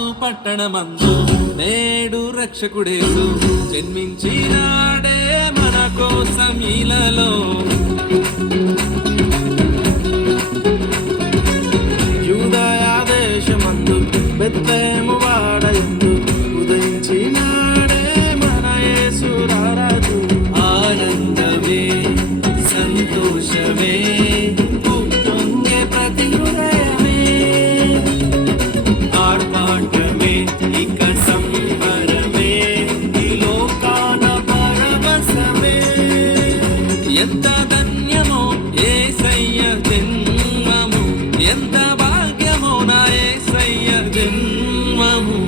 దావీదు పట్టణమందు నేడు రక్షకుడేసు జన్మించినాడే మన కోసం ఇలలో. యూదయా దేశమందు బెత్లెహేము వాడయందు ఉదయించినాడే మన యేసు రారాజు. ఆనందమే సంతోషమే ఉప్పొంగే ప్రతి హృదయమే, ఆర్పాటమే ఇక సంబరమే, ఈ లోకాన పరవశమే. ఎంత ధన్యమో యేసయ్య జన్మము, ఎంత భాగ్యమో నా యేసయ్య జన్మము.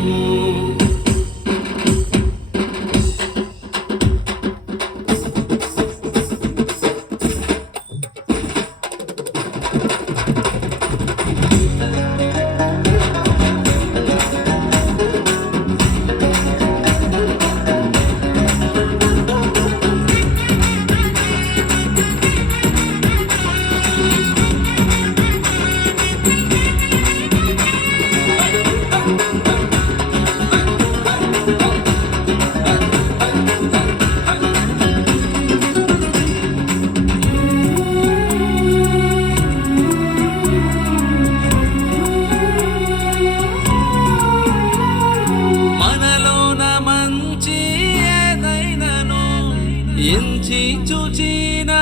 ఎంచి చూచినా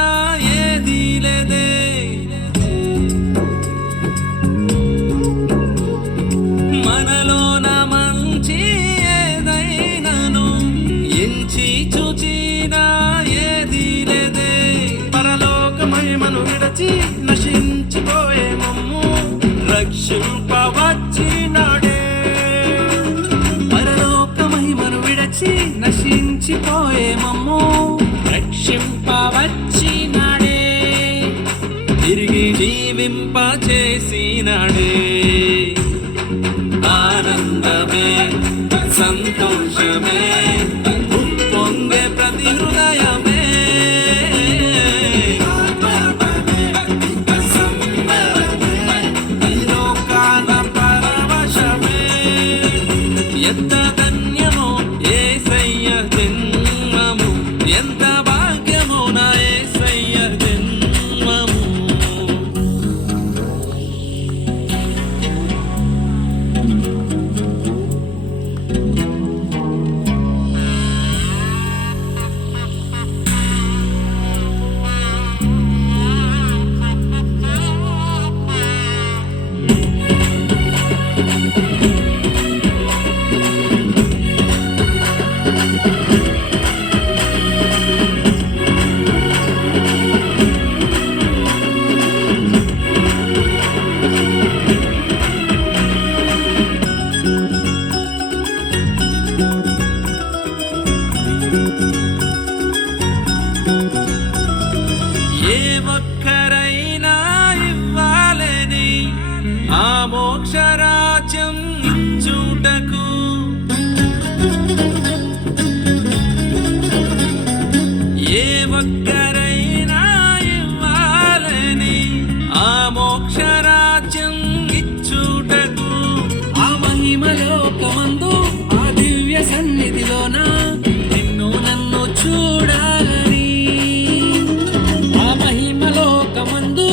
ఏదీ లేదే, మనలోన మంచి ఏదైనాను ఎంచి చూచినా ఏదీ లేదే. పరలోకమహిమను విడచి నశించిపోయే మమ్ము రక్షింపవచ్చినాడే. పరలోకమహిమను విడచి నశించిపోయే మమ్ము రక్షింపవచ్చినాడే, తిరిగి జీవింపచేసినాడే. ఆనందమే సంతోషమే ఉప్పొంగే ప్రతి హృదయమే, ఈ లోకాన పరవశమే. ఎంత ధన్యమో యేసయ్య జన్మము, ఎంత భాగ్యమో నా యేసయ్య జన్మము. ఏ ఒక్కరైనా ఇవ్వాలని ఆ మోక్షరాజ్యం ఇచ్చుటకు, ఏ ఒక్కరైనా ఇవ్వాలని ఆ మోక్షరాజ్యం ఇచ్చుటకు, ఆ మహిమలోకమందు ఆ దివ్య సన్నిధిలోన నిన్ను నన్ను చూడాలని, ఆ మహిమలోకమందు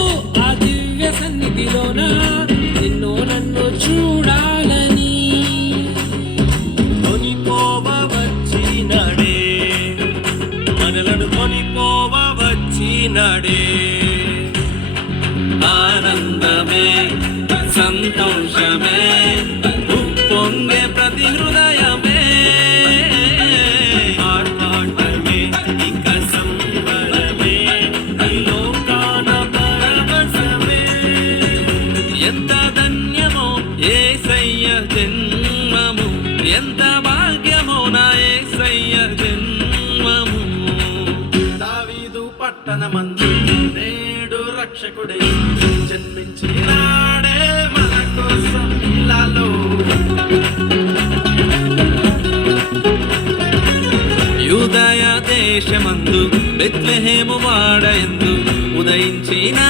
ఆ దివ్య సన్నిధిలోన నిన్ను నన్ను చూడాలని. కొనిపోవచ్చినాడే, మనలను కొనిపోవచ్చినాడే. ఆనందమే సంతోషమే ఉప్పొంగే ప్రతి హృదయమే, ఆర్పాటమే ఇక సంబరమే, ఈ లోకాన పరవశమే. ఎంత ధన్యమో యేసయ్య జన్మము, ఎంత భాగ్యమో నా యేసయ్య జన్మము. దావీదు పట్టణమందు నేడు రక్షకుడే జన్మించినాడే మన కోసం ఇలలో. యూదయా దేశమందు బెత్లెహేము వాడయందు ఉదయించినా